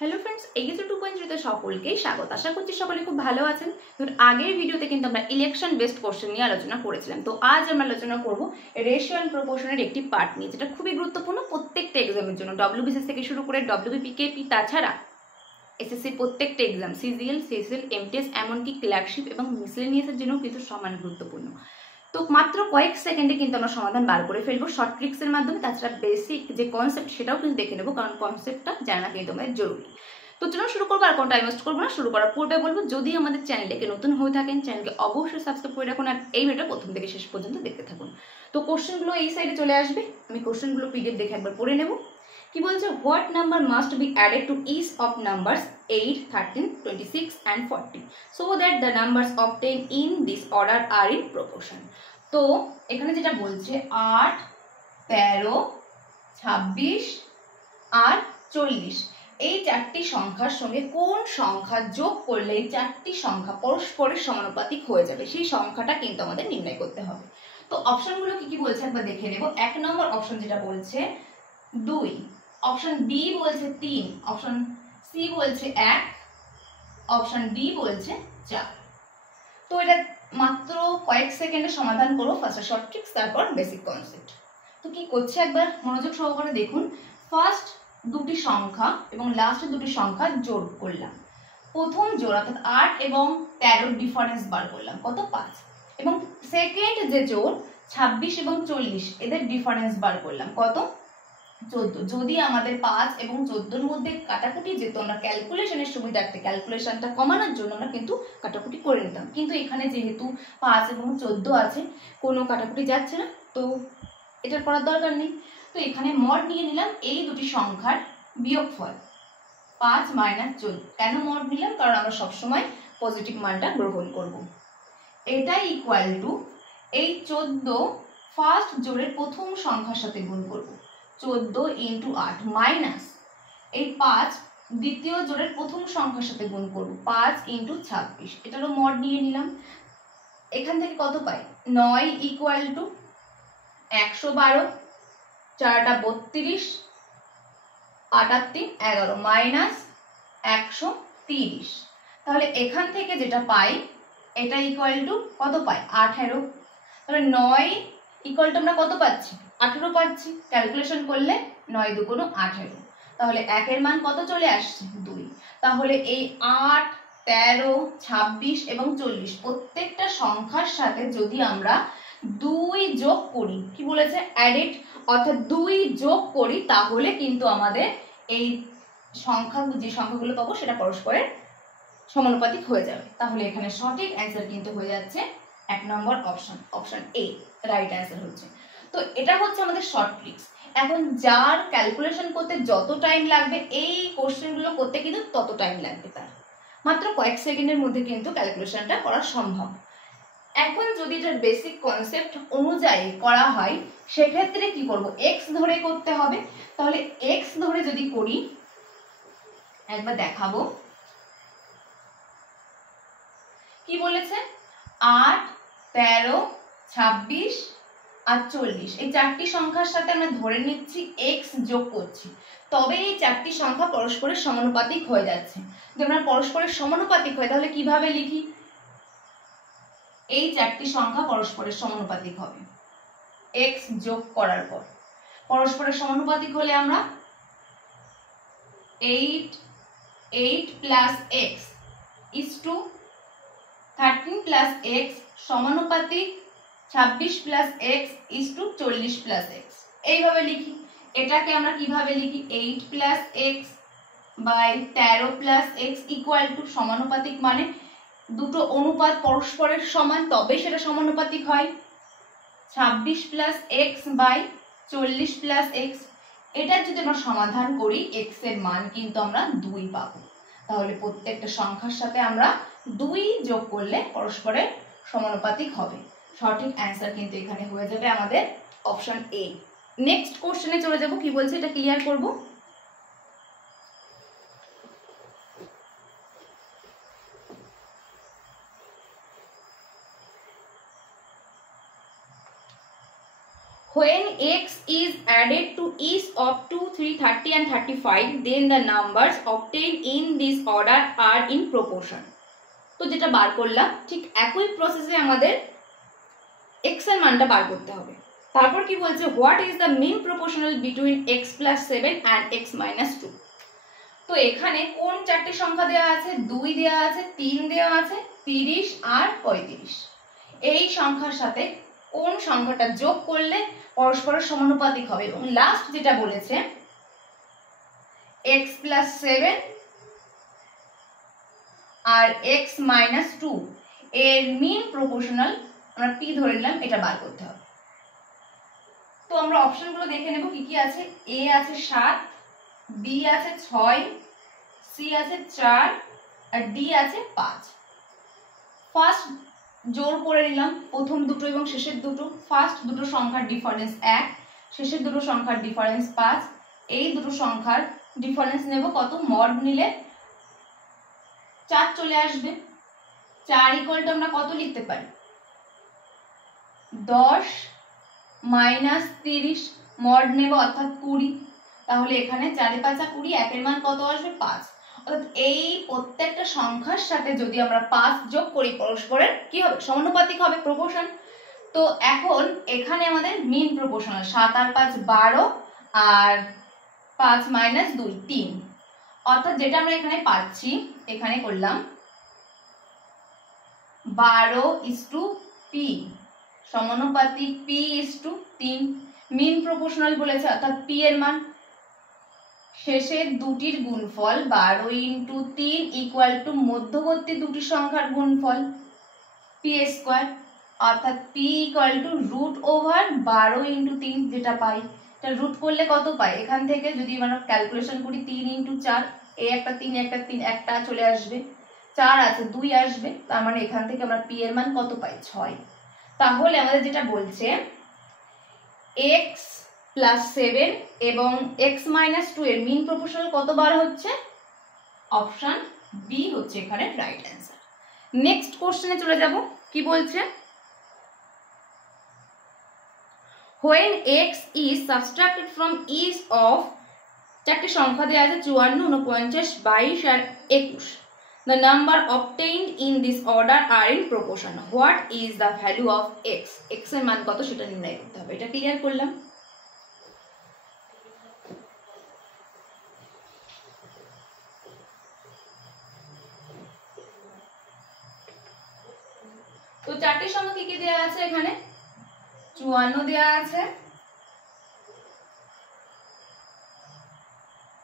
Hello friends, এগিয়ে 2.0 সকলকে স্বাগত। আশা করছি সকলে খুব ভালো আছেন। আগের ভিডিওতে কিন্তু আমরা ইলেকশন বেসড কোশ্চেন নিয়ে আলোচনা করেছিলাম। তো আজ আমরা আলোচনা করব রেশিও এন্ড প্রপোর্শনের একটি পার্ট নিয়ে, যেটা খুবই গুরুত্বপূর্ণ প্রত্যেকটা এক্সামের জন্য। ডব্লিউবিসিএস থেকে শুরু করে ডব্লিউবিপিকেপি, তাছাড়া এসএসসি প্রত্যেকটা এক্সাম, সিজিএল, সিএসএল, এমটিএস, এমনকি ক্লার্কশিপ এবং মিসলেনিয়াসের জন্য কিন্তু সমান গুরুত্বপূর্ণ। তো মাত্র কয়েক সেকেন্ডে কিন্তু আমরা সমাধান বার করে ফেলবো শর্ট ট্রিক্সের মাধ্যমে। তাছাড়া বেসিক যে কনসেপ্ট সেটাও কিন্তু দেখে নেবো, কারণ কনসেপ্টটা জানা কিন্তু আমাদের জরুরি। তো চলুন শুরু করবো, আর কোনো টাইম ওয়েস্ট করবো না। শুরু করার পূর্বে বলবো, যদি আমাদের চ্যানেলটাকে নতুন হয়ে থাকেন, চ্যানেলকে অবশ্যই সাবস্ক্রাইব করে রাখুন, আর এই ভিডিওটা প্রথম থেকে শেষ পর্যন্ত দেখতে থাকুন। তো কোশ্চেনগুলো এই সাইডে চলে আসবে, আমি কোশ্চেনগুলো পিডিএফ দেখে একবার পড়ে নেব। কি বলছে, what number must be added to each of numbers 8, 13, 26 and 40 so that the numbers obtained in this order are in proportion। তো এখানে যেটা বলছে 8, 13, 26 আর 40, এই চারটি সংখ্যার সঙ্গে কোন সংখ্যা যোগ করলে এই চারটি সংখ্যা পরস্পরের সমানুপাতিক হয়ে যাবে, সেই সংখ্যাটা কিন্তু আমাদের নির্ণয় করতে হবে। তো অপশনগুলো কি কি বলছে একবার দেখে নেব। 1 নম্বর অপশন যেটা বলছে 2, অপশন বি বলছে 3, অপশন সি বলছে 1, অপশন ডি বলছে 4। তো এটা মাত্র কয়েক সেকেন্ডে সমাধান করবো। ফার্স্টে শর্ট ট্রিক্স, তারপর বেসিক কনসেপ্ট। তো কি করছে একবার মনোযোগ সহকারে দেখুন। ফার্স্ট দুটি সংখ্যা এবং লাস্টের দুটি সংখ্যা যোগ করলাম। প্রথম জোড় অর্থাৎ 8 এবং 13 ডিফারেন্স বার করলাম, কত? 5। এবং সেকেন্ড যে জোড় 26 এবং 40, এদের ডিফারেন্স বার করলাম, কত? 14। যদি আমাদের 5 এবং 14-র মধ্যে কাটাকুটি যেত, আমরা ক্যালকুলেশনের সুবিধার্থে ক্যালকুলেশনটা কমানোর জন্য আমরা কিন্তু কাটাকুটি করে নিতাম, কিন্তু এখানে যেহেতু 5 এবং 14 আছে, কোনো কাটাকুটি যাচ্ছে না, তো এটার করার দরকার নেই। তো এখানে মড নিয়ে নিলাম এই দুটি সংখ্যার বিয়োগফল, 5 - 14। কেন মড নিলাম? কারণ আমরা সবসময় পজিটিভ মানটা গ্রহণ করব। এটাই ইকুয়াল টু এই 14 ফার্স্ট জোড়ের প্রথম সংখ্যার সাথে গুণ করব, 14 × 8 মাইনাস এই 5 দ্বিতীয় জোড়ের প্রথম সংখ্যার সাথে গুণ করব, 5 × 26। এটারও মড নিয়ে নিলাম। এখান থেকে কত পাই? 9 ইকুয়াল টু 112, 4টা 32, 8 আর 3 11 মাইনাস 130। তাহলে এখান থেকে যেটা পাই এটা ইকুয়াল টু কত পাই? 18। তাহলে 9 ইকুয়াল টু আমরা কত পাচ্ছি? 18 পাচ্ছি। ক্যালকুলেশন করলে 9 × 2 = 18। তাহলে 1 এর মান কত চলে আসছে? 2। তাহলে এই 8, 13, 26 এবং 40 প্রত্যেকটা সংখ্যার সাথে যদি আমরা 2 যোগ করি, কি বলেছে? অ্যাডেড, অর্থাৎ 2 যোগ করি, তাহলে কিন্তু আমাদের এই যে সংখ্যাগুলো পাবো সেটা পরস্পরের সমানুপাতিক হয়ে যাবে। তাহলে এখানে সঠিক অ্যান্সার কিন্তু হয়ে যাচ্ছে 1 নম্বর option, option A right answer হচ্ছে। তো এটা হচ্ছে আমাদের শর্ট ট্রিক্স। এখন যার ক্যালকুলেশন করতে যত টাইম লাগবে, এই কোশ্চেনগুলো করতে কিন্তু তত টাইম লাগবে তার। মাত্র কয়েক সেকেন্ডের মধ্যে কিন্তু ক্যালকুলেশনটা করা সম্ভব। এখন যদি এটার বেসিক কনসেপ্ট অনুযায়ী করা হয়, সেক্ষেত্রে কি করব? এক্স ধরে করতে হবে। তাহলে এক্স ধরে যদি করি, একবার দেখাবো কি বলেছে। 8, 13, 26 আর 40, এই চারটি সংখ্যার সাথে আমরা ধরে নিচ্ছি এক্স যোগ করছি, তবে এই চারটি সংখ্যা পরস্পরের সমানুপাতিক হয়ে যাচ্ছে। যদি আমরা পরস্পরের সমানুপাতিক হয়, তাহলে কিভাবে লিখি? এই চারটি সংখ্যা পরস্পরের সমানুপাতিক হবে এক্স যোগ করার পর। পরস্পরের সমানুপাতিক হলে আমরা 8 plus x is to 13 plus x সমানুপাতিক 26 plus x is to 40 plus x, এইভাবে লিখি। এটাকে আমরা কিভাবে লিখি? 8 plus x by 13 plus x equal to, সমানুপাতিক মানে দুটো অনুপাত পরস্পরের সমান, তবে সেটা সমানুপাতিক হয়, 26 plus x by 40 plus x. এটার যদি আমরা সমাধান করি, এক্স এর মান কিন্তু আমরা 2 পাবো। তাহলে প্রত্যেকটা সংখ্যার সাথে আমরা 2 যোগ করলে পরস্পরের সমানুপাতিক হবে। সঠিক অ্যান্সার কিন্তু এখানে হয়ে যাবে আমাদের অপশন এ। নেক্সট কোশ্চেনে চলে যাব। কি বলছে এটা ক্লিয়ার করব। when x is added to each of 2, 3, 30 and 35 then the numbers obtained in this order are in proportion. তো যেটা বার করলাম ঠিক একই প্রসেসে আমাদের x এর মানটা বার করতে হবে। তারপর কি বলছে, what is the mean proportional between x plus 7 and x minus 2। তো এখানে কোন চারটি সংখ্যা দেওয়া আছে, 2 দেওয়া আছে, 3 দেওয়া আছে, 30 আর 35। এই সংখ্যার সাথে কোন সংখ্যাটা যোগ করলে পরস্পরের সমানুপাতিক হবে। এবং লাস্ট যেটা বলেছে x প্লাস 7 আর x মাইনাস 2 এর মিন প্রপোর্শনাল আমরা p ধরে নিলাম, এটা বার করতে হবে। তো আমরা অপশনগুলো দেখে নেব কি কি আছে। a আছে 7, b আছে 6, c আছে 4 আর d আছে 5। ফার্স্ট জোর করে নিলাম প্রথম দুটো এবং শেষের দুটো। ফার্স্ট দুটো সংখ্যার ডিফারেন্স 1, শেষের দুটো সংখ্যার ডিফারেন্স 5। এই দুটো সংখ্যার ডিফারেন্স নেব কত, মড নিলে 4 চলে আসবে। 4 ইকুয়াল টু আমরা কত লিখতে পারি, 10 মাইনাস 30, মড নেব অর্থাৎ 20। তাহলে এখানে 4 এ 5 20, একের মান কত আসবে 5। অর্থাৎ এই প্রত্যেকটা সংখ্যার সাথে যদি আমরা 5 যোগ করি পরস্পরের কি হবে, সমানুপাতিক হবে, প্রপোর্শন। তো এখন এখানে আমাদের মিন প্রপোর্শনাল 7 আর 5 12 আর 5 মাইনাস 2 3। অর্থাৎ যেটা আমরা এখানে পাচ্ছি, এখানে করলাম 12:p সমানুপাতিক p:3। মিন প্রপোর্শনাল বলেছে অর্থাৎ p এর মান শেষের দুটির গুণফল 12 × 3 ইকুয়াল টু মধ্যবর্তী দুটি সংখ্যার গুণফল p²। অর্থাৎ p ইকুয়াল টু √12 × 3 যেটা পাই। এটা রুট করলে কত পাই, এখান থেকে যদি আমরা ক্যালকুলেশন করি 3 × 4, এই একটা 3 একটা 3 একটা চলে আসবে, 4 আছে 2 আসবে, তার মানে এখান থেকে আমরা p এর মান কত পাই 6। তাহলে আমাদের যেটা বলছে x প্লাস 7 এবং x মাইনাস 2 এর মিন প্রপোর্শনাল কত বার হচ্ছে, অপশন বি হচ্ছে এখানে রাইট অ্যান্সার। নেক্সট কোশ্চেনে চলে যাব, কি বলছে, when x is subtracted from each of, চারটি সংখ্যা দেওয়া আছে 54, 49, 22 আর 21, the number obtained in this order are in proportion. What is the value of x? x এর মান কত সেটা নির্ণয় করতে হবে। এটা ক্লিয়ার করলাম। তো চারটি সংখ্যা কি কি দেওয়া আছে, এখানে 54 দেওয়া আছে,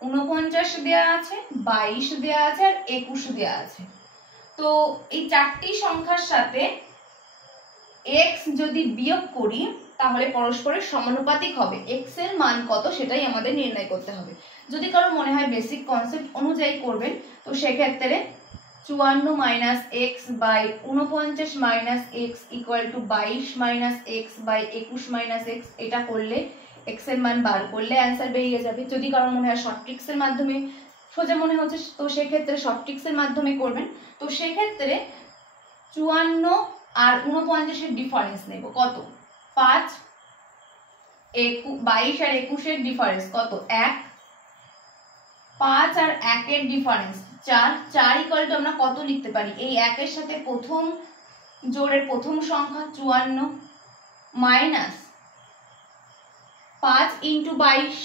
49 দেওয়া আছে, 22 দেওয়া আছে আর 21 দেওয়া আছে। তো এই চারটি সংখ্যার সাথে x যদি বিয়োগ করি তাহলে পরস্পরের সমানুপাতিক হবে। x এর মান কত সেটাই আমাদের নির্ণয় করতে হবে। যদি কারো মনে হয় বেসিক কনসেপ্ট অনুযায়ী করবেন, তো সেক্ষেত্রে 54 minus x by 49 minus x equal to 22 minus x by 21 minus x, এটা করলে এক্স এর মান বার করলে অ্যান্সার বেরিয়ে যাবে। যদি কারো মনে হয় শর্ট ট্রিক্স এর মাধ্যমে সোজা মনে হচ্ছে, তো সেক্ষেত্রে শর্ট ট্রিক্স এর মাধ্যমে করবেন। তো সেক্ষেত্রে 54 আর 49 এর ডিফারেন্স নেব কত, 5, 22 আর 21 এর ডিফারেন্স কত, 1, 5 আর 1 এর ডিফারেন্স 4, 4 ইকুয়াল টু আমরা কত লিখতে পারি, এই 1 এর সাথে প্রথম জোড়ের প্রথম সংখ্যা 54 মাইনাস 5 ইন্টু 22,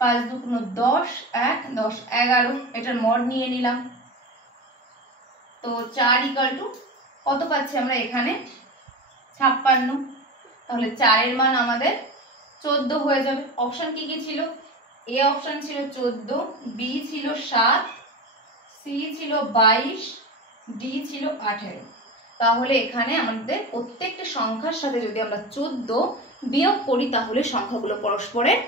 5 2 10, 1 10 11, এটার মড নিয়ে নিলাম। তো 4 ইকুয়াল টু কত পাচ্ছি আমরা এখানে 56। তাহলে 4 এর মান আমাদের 14 হয়ে যাবে। অপশন কি কি ছিল, এ অপশন ছিল 14, বি ছিল 7, সি ছিল 22, ডি ছিল 18। তাহলে এখানে আমাদের প্রত্যেকটা সংখ্যার সাথে যদি আমরা 14 বিয়োগ করি তাহলে সংখ্যাগুলো পরস্পরের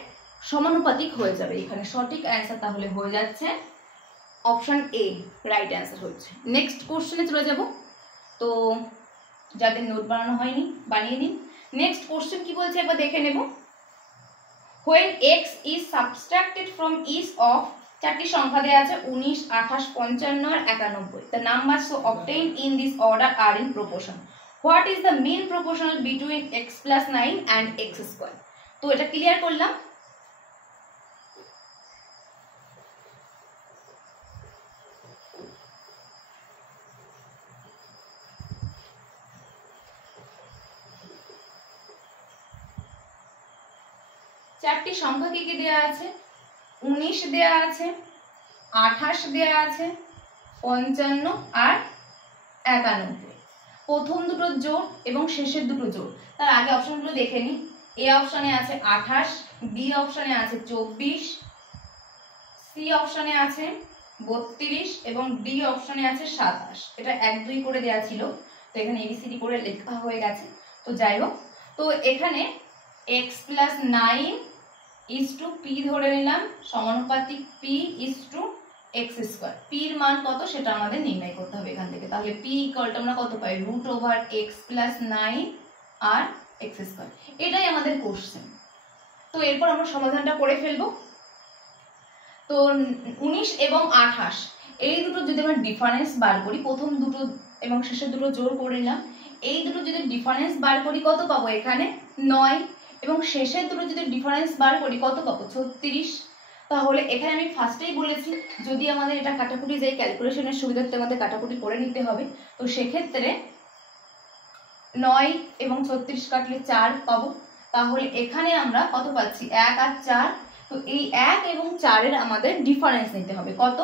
সমানুপাতিক হয়ে যাবে। এখানে সঠিক অ্যান্সার তাহলে হয়ে যাচ্ছে অপশন এ, রাইট অ্যান্সার হচ্ছে। নেক্সট কোশ্চেনে চলে যাব। তো যাদের নোট বানানো হয়নি বানিয়ে নিন। নেক্সট কোশ্চেন কি বলছে একবার দেখে নেব। when x is subtracted from each of, চারটি সংখ্যা দেওয়া আছে 19, 28, 55 আর 91, the numbers so obtained in this order are in proportion. What is the mean proportional between x plus 9 and x square. তো এটা ক্লিয়ার করলাম। চারটি সংখ্যা কি কি দেয়া আছে? 19 দেয়া আছে, 28 দেয়া আছে, 55 আর 91। প্রথম দুটো জোড় এবং শেষের দুটো জোড়। তার আগে অপশনগুলো দেখে নিই। এ অপশনে আছে 28, বি অপশনে আছে 24, সি অপশনে আছে 32 এবং ডি অপশনে আছে 27। এটা 1 2 করে দেয়া ছিল, তো এখানে এবিসিডি করে লেখা হয়ে গেছে। তো যাই হোক, তো এখানে x plus 9 is to p ধরে নিলাম, সমানুপাতিক p is to x square. পির মান কত সেটা আমাদের নির্ণয় করতে হবে এখান থেকে। তাহলে পি ইকুয়ালটা আমরা কত পাই? রুট ওভার এক্স প্লাস 9 আর এক্স স্কোয়ার। এটাই আমাদের কোশ্চেন। তো এরপর আমরা সমাধানটা করে ফেলবো। তো 19 এবং 28 এই দুটো যদি আমরা ডিফারেন্স বার করি, প্রথম দুটো এবং শেষের দুটো জোড় করে নিলাম, এই দুটো যদি ডিফারেন্স বার করি কত পাবো? এখানে 9 এবং শেষের দুটো যদি ডিফারেন্স বার করি কত পাবো? 36। তাহলে এখানে আমি ফার্স্টেই বলেছি যদি আমাদের এটা কাটাকুটি যায়, ক্যালকুলেশনের সুবিধার্থে আমাদের কাটাকুটি করে নিতে হবে। তো সেক্ষেত্রে 9 এবং 36 কাটলে 4 পাবো। তাহলে এখানে আমরা কত পাচ্ছি? 1 আর 4। তো এই 1 এবং 4 এর আমাদের ডিফারেন্স নিতে হবে কত?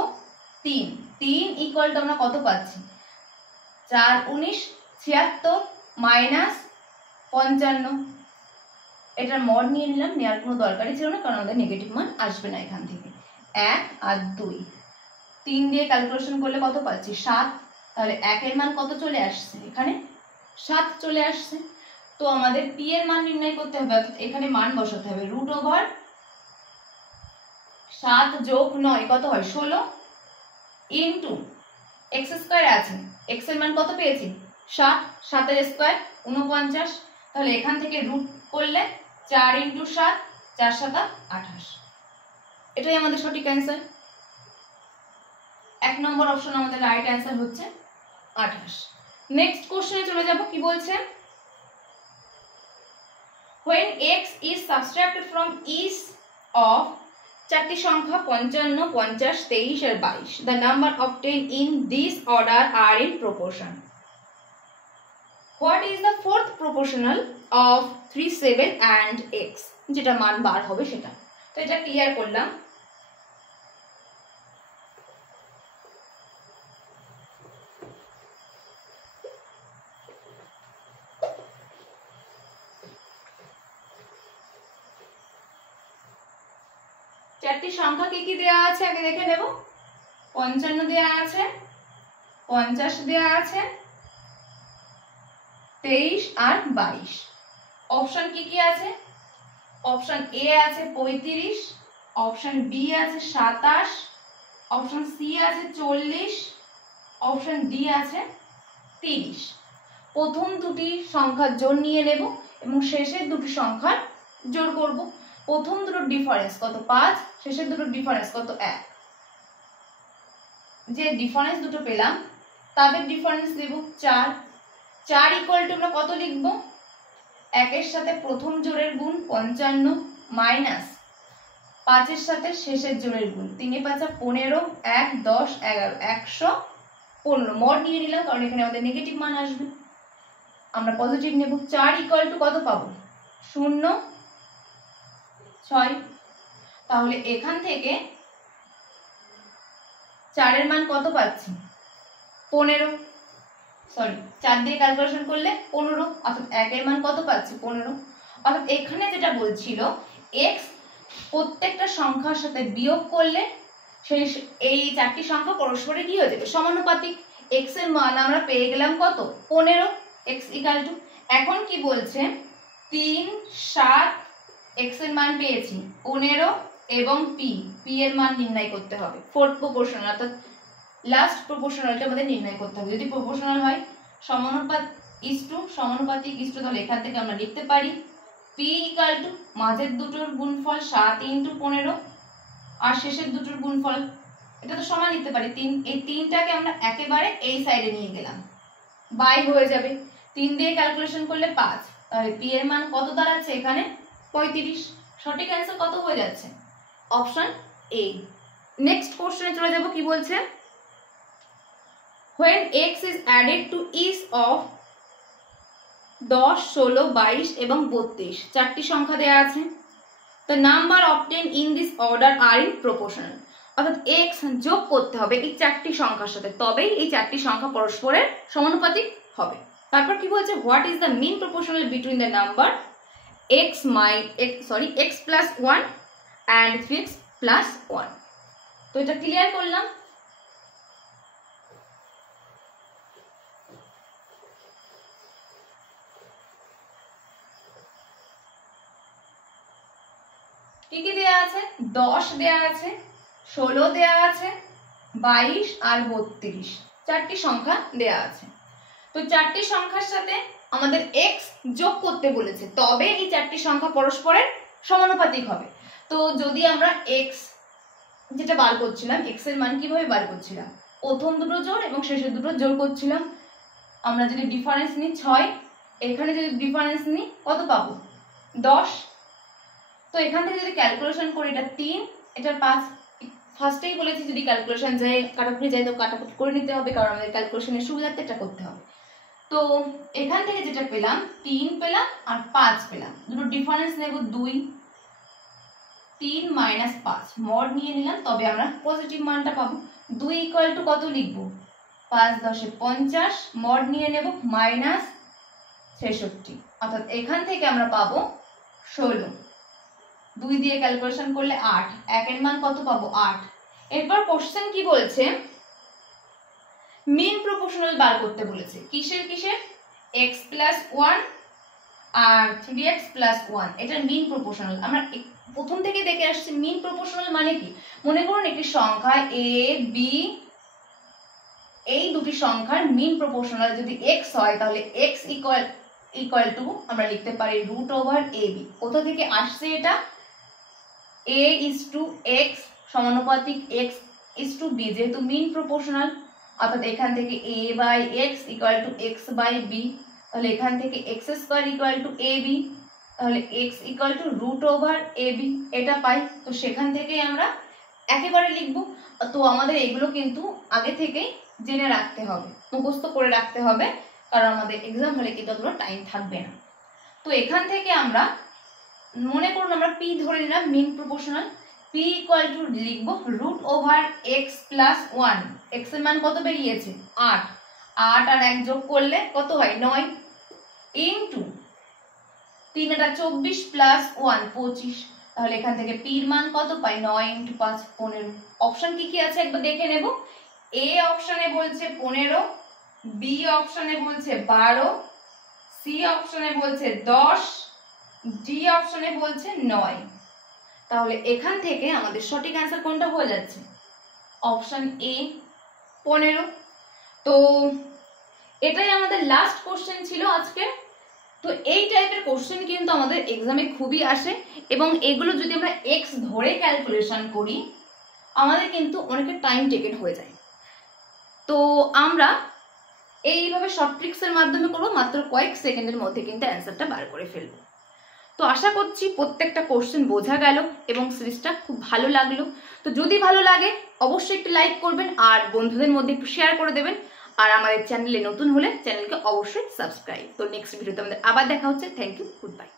3। 3 ইকুয়াল টু আমরা কত পাচ্ছি? 4 19 76 মাইনাস 55। এটার মড নিয়ে নিলাম, নেওয়ার কোনো দরকারই ছিল না, কারণ আমাদের নেগেটিভ মান আসবে না এখান থেকে। 1 আর 2, 3 দিয়ে ক্যালকুলেশন করলে কত পাচ্ছি? 7। তাহলে 1 এর মান কত চলে আসছে? এখানে 7 চলে আসছে। তো আমাদের পি এর মান নির্ণয় করতে হবে, অর্থাৎ এখানে মান বসাতে হবে। রুট ওভার 7 যোগ 9 কত হয়? 16 ইন্টু এক্স স্কোয়ার আছে, এক্স এর মান কত পেয়েছি? 7, 7 এর স্কোয়ার 49। তাহলে এখান থেকে রুট করলে 4 ইন্টু 7, 4 7 28। এটাই আমাদের সঠিক অ্যান্সার। 1 নম্বর অপশন আমাদের রাইট অ্যান্সার হচ্ছে 28। নেক্সট কোশ্চেনে চলে যাব। কি বলছে? when x is subtracted from each of চারটি সংখ্যা 55 50 23 আর 22, the number obtained in this order are in proportion. What is the fourth proportional of 3 7 and x? যেটা মান বার হবে সেটা। তো এটা ক্লিয়ার করলাম। চারটি সংখ্যা কি কি দেয়া আছে আগে দেখে নেব। 55 দেয়া আছে, 50 দেয়া আছে, 23 আর 22। অপশন কি কি আছে? অপশন এ আছে 35, অপশন বি আছে 27, অপশন সি আছে 40, অপশন ডি আছে 30। প্রথম দুটি সংখ্যার জোড় নিয়ে নেব এবং শেষের দুটি সংখ্যার জোড় করব। প্রথম দুটোর ডিফারেন্স কত? 5, শেষের দুটোর ডিফারেন্স কত? 1। যে ডিফারেন্স দুটো পেলাম তাদের ডিফারেন্স দেব 4। 4 ইকুয়াল টু আমরা কত লিখব? 1 এর সাথে প্রথম জোড়ের গুণ 55 মাইনাস 5 এর সাথে শেষের জোড়ের গুণ 3 এ 5 15, 1 10 11 115। মড নিয়ে নিলাম কারণ এখানে আমাদের নেগেটিভ মান আসবে, আমরা পজিটিভ নেব। 4 ইকুয়াল টু কত পাবো? 0 6। তাহলে এখান থেকে 4 এর মান কত পাচ্ছি? 15। সরি, 4 দিয়ে ক্যালকুলেশন করলে 15, অর্থাৎ 1 এর মান কত পাচ্ছি? 15। অর্থাৎ এখানে যেটা বলছিল x প্রত্যেকটা সংখ্যার সাথে বিয়োগ করলে সেই এই চারটি সংখ্যা পরস্পরে কি হয়ে যাবে? সমানুপাতিক। x এর মান আমরা পেয়ে গেলাম কত? 15। x ইকুয়াল টু, এখন কি বলছে? 3 7 x এর মান পেয়েছি 15 এবং p এর মান নির্ণয় করতে হবে। ফোর্থ প্রপোর্শনাল অর্থাৎ লাস্ট প্রপোর্শনালটা আমাদের নির্ণয় করতে হবে। যদি প্রপোর্শনাল হয় সমানুপাতিক ইস টু, তাহলে এখান থেকে আমরা লিখতে পারি p ইকুয়াল টু মাঝের দুটোর গুণফল 7 ইন্টু 15 আর শেষের দুটোর গুণফল, এটা তো সমান লিখতে পারি 3। এই 3টাকে আমরা একেবারে এই সাইডে নিয়ে গেলাম, বাই হয়ে যাবে 3 দিয়ে ক্যালকুলেশন করলে 5, তাহলে পি এর মান কত দাঁড়াচ্ছে এখানে 35। সঠিক অ্যান্সার কত হয়ে যাচ্ছে অপশন এ। নেক্সট কোশ্চেনে চলে যাব, কি বলছে when x is added to each of 10, 16, 22 এবং 32, চারটি সংখ্যা দেয়া আছে। the number obtained in this order are in proportional, অর্থাৎ x যোগ করতে হবে এই চারটি সংখ্যার সাথে, তবেই এই চারটি সংখ্যা পরস্পরের সমানুপাতিক হবে। তারপর কি বলছে what is the mean proportional between the number x plus 1 and 3x plus 1। তো এটা ক্লিয়ার করলাম। কি কি দেয়া আছে 10 দেয়া আছে, 16 দেয়া আছে, 22 আর 32, চারটি সংখ্যা দেয়া আছে। তো চারটি সংখ্যার সাথে আমাদের x যোগ করতে বলেছে, তবে এই চারটি সংখ্যা পরস্পরের সমানুপাতিক হবে। তো যদি আমরা x যেটা বার করছিলাম, x এর মান কিভাবে বার করছিলাম, প্রথম দুটো জোড় এবং শেষের দুটো জোড় করছিলাম। আমরা যদি ডিফারেন্স নিই 6, এখানে যদি ডিফারেন্স নিই কত পাবো 10। তো এখান থেকে যদি ক্যালকুলেশন করি এটা 3, এটা 5। ফার্স্টেই বলেছি যদি ক্যালকুলেশন যায় কাটাকুটি যায় তো কাটাকুটি করে নিতে হবে, কারণ আমাদের ক্যালকুলেশনের সুবিধার্থে এটা করতে হবে। তো এখান থেকে যেটা পেলাম 3 পেলাম আর 5 পেলাম, দুটো ডিফারেন্স নেব 2, 3 মাইনাস 5 মড নিয়ে নিলাম, তবে আমরা পজিটিভ মানটা পাবো। 2 ইকুয়াল টু কত লিখবো 5 10 50, মড নিয়ে নেব মাইনাস 66, অর্থাৎ এখান থেকে আমরা পাবো 16। 2 দিয়ে ক্যালকুলেশন করলে 8, 1 এর মান কত পাবো 8। এরপর কোশ্চেন কি বলছে মিন প্রপোর্শনাল বার করতে বলেছে, কিসের x প্লাস 1 আর 3x প্লাস 1, এটা মিন প্রপোর্শনাল। আমরা প্রথম থেকে দেখে আসছি মিন প্রপোর্শনাল মানে কি, মনে করুন একটি সংখ্যা a b, এই দুটি সংখ্যার মিন প্রপোর্শনাল যদি x হয় তাহলে x ইকুয়াল টু আমরা লিখতে পারি √ab। কোথা থেকে আসছে এটা, a is to x সমানুপাতিক x is to b, যেহেতু মিন প্রপোর্শনাল, অর্থাৎ এখান থেকে a by x equal to x by b, তাহলে এখান থেকে x square equal to ab, তাহলে x ইকুয়াল টু √ab এটা পাই। তো সেখান থেকে আমরা একেবারে লিখব। তো আমাদের এগুলো কিন্তু আগে থেকেই জেনে রাখতে হবে, মুখস্থ করে রাখতে হবে, কারণ আমাদের এক্সাম হলে কিন্তু এগুলো টাইম থাকবে না। তো এখান থেকে আমরা মনে করুন আমরা p ধরে নিলাম মিন প্রপোর্শনাল, p ইকুয়াল টু লিখবো √x প্লাস 1, x এর মান কত বেরিয়েছে 8, 8 আর 1 যোগ করলে কত হয় 9, ইনটু 3 এটা 24 প্লাস 1 25, তাহলে এখান থেকে p এর মান কত পাই 9 ইনটু 5 15। অপশন কি কি আছে একবার দেখে নেব। a অপশনে বলছে 15, b অপশনে বলছে 12, c অপশনে বলছে 10, d অপশনে বলছে 9। তাহলে এখান থেকে আমাদের সঠিক অ্যান্সার কোনটা হয়ে যাচ্ছে অপশন এ 15। তো এটাই আমাদের লাস্ট কোশ্চেন ছিল আজকে। তো এই টাইপের কোশ্চেন কিন্তু আমাদের এক্সামে খুবই আসে, এবং এগুলো যদি আমরা x ধরে ক্যালকুলেশন করি আমাদের কিন্তু অনেকটা টাইম টেকেন হয়ে যায়। তো আমরা এইভাবে শর্ট ট্রিক্সের মাধ্যমে করবো, মাত্র কয়েক সেকেন্ডের মধ্যে কিন্তু অ্যান্সারটা বার করে ফেলবো। তো আশা করছি প্রত্যেকটা কোশ্চেন বোঝা গেল এবং সিরিজটা খুব ভালো লাগলো। তো যদি ভালো লাগে অবশ্যই একটু লাইক করবেন আর বন্ধুদের মধ্যে একটু শেয়ার করে দেবেন, আর আমাদের চ্যানেলে নতুন হলে চ্যানেলকে অবশ্যই সাবস্ক্রাইব। তো নেক্সট ভিডিওতে আমাদের আবার দেখা হচ্ছে। Thank you, good bye.